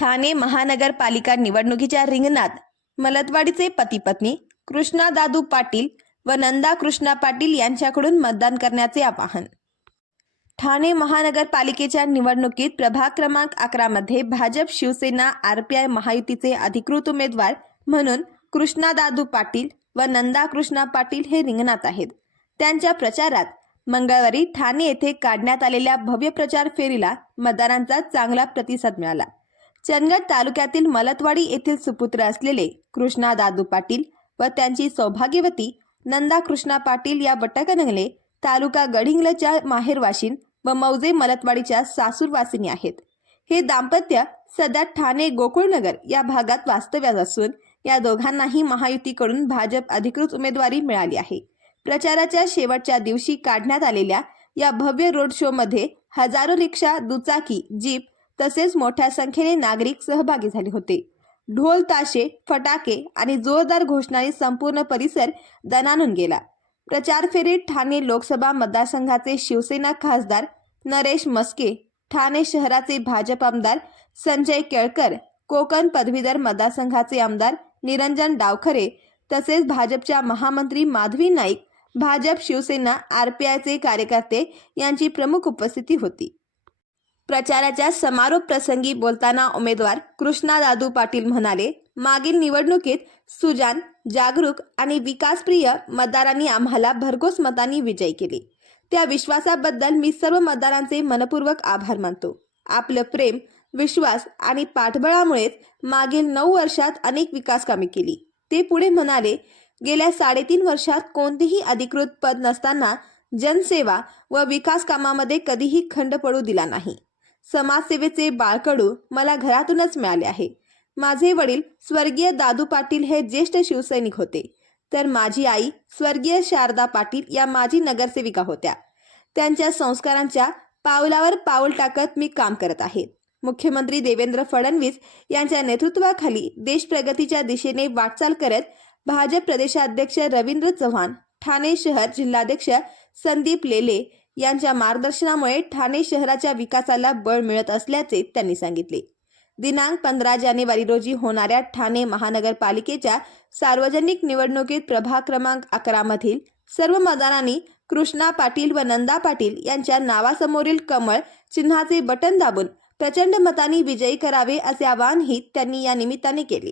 ठाणे महानगरपालिका निवडणुकीच्या रिंगणात मलतवाडीचे पती पत्नी कृष्णा दादू पाटील व नंदा कृष्णा पाटील यांच्याकडून मतदान करण्याचे आवाहन. ठाणे महानगरपालिकेच्या निवडणुकीत प्रभाग क्रमांक अकरा मध्ये भाजप शिवसेना आरपीआय महायुतीचे अधिकृत उमेदवार म्हणून कृष्णा दादू पाटील व नंदा कृष्णा पाटील हे रिंगणात आहेत. त्यांच्या प्रचारात मंगळवारी ठाणे येथे काढण्यात आलेल्या भव्य प्रचार फेरीला मतदारांचा चांगला प्रतिसाद मिळाला. चंदगड तालुक्यातील मलतवाडी येथील सुपुत्र असलेले कृष्णा दादू पाटील व त्यांची सौभाग्यवती नंदा कृष्णा पाटील या बटकनंगले तालुका गडिंगलच्या माहेरवाशीन व मौजे मलतवाडीच्या सासूरवासिनी आहेत. हे दाम्पत्य सध्या ठाणे गोकुळनगर या भागात वास्तव्यात असून या दोघांनाही महायुतीकडून भाजप अधिकृत उमेदवारी मिळाली आहे. प्रचाराच्या शेवटच्या दिवशी काढण्यात आलेल्या या भव्य रोड शो मध्ये हजारो रिक्षा दुचाकी जीप तसेच मोठ्या संख्येने नागरिक सहभागी झाले होते. ढोल ताशे फटाके आणि जोरदार घोषणाने संपूर्ण परिसर दणानून गेला. प्रचार फेरीत ठाणे लोकसभा मतदारसंघाचे शिवसेना खासदार नरेश मस्के ठाणे शहराचे भाजप आमदार संजय केळकर कोकण पदवीधर मतदारसंघाचे आमदार निरंजन डावखरे तसेच भाजपच्या महामंत्री माधवी नाईक भाजप शिवसेना आरपीआयचे कार्यकर्ते यांची प्रमुख उपस्थिती होती. प्रचाराच्या समारोप प्रसंगी बोलताना उमेदवार कृष्णा दादू पाटील म्हणाले मागील निवडणुकीत सुजान जागरूक आणि विकासप्रिय मतदारांनी आम्हाला भरघोस मतांनी विजय केले. त्या विश्वासाबद्दल मी सर्व मतदारांचे मनपूर्वक आभार मानतो. आपलं प्रेम विश्वास आणि पाठबळामुळेच मागील नऊ वर्षात अनेक विकास कामे केली. ते पुढे म्हणाले गेल्या साडेतीन वर्षात कोणतेही अधिकृत पद नसताना जनसेवा व विकास कामामध्ये कधीही खंड पडू दिला नाही. समाजसेवेचे बाळकडू मला घरातूनच मिळाले आहे. माझे वडील स्वर्गीय दादू पाटील हे ज्येष्ठ शिवसैनिक होते. तर माझी आई स्वर्गीय शारदा पाटील या माजी नगरसेविका होत्या. त्यांच्या संस्कारांच्या पावलावर पाऊल टाकत मी काम करत आहे. मुख्यमंत्री देवेंद्र फडणवीस यांच्या नेतृत्वाखाली देश प्रगतीच्या दिशेने वाटचाल करत भाजप प्रदेशाध्यक्ष रवींद्र चव्हाण ठाणे शहर जिल्हाध्यक्ष संदीप लेले यांच्या मार्गदर्शनामुळे ठाणे शहराच्या विकासाला बळ मिळत असल्याचे त्यांनी सांगितले. दिनांक पंधरा जानेवारी रोजी होणाऱ्या ठाणे महानगरपालिकेच्या सार्वजनिक निवडणुकीत प्रभाग क्रमांक अकरामधील सर्व मतदारांनी कृष्णा पाटील व नंदा पाटील यांच्या नावासमोरील कमळ चिन्हाचे बटन दाबून प्रचंड मतांनी विजयी करावे असे आवाहनही त्यांनी या निमित्ताने केले.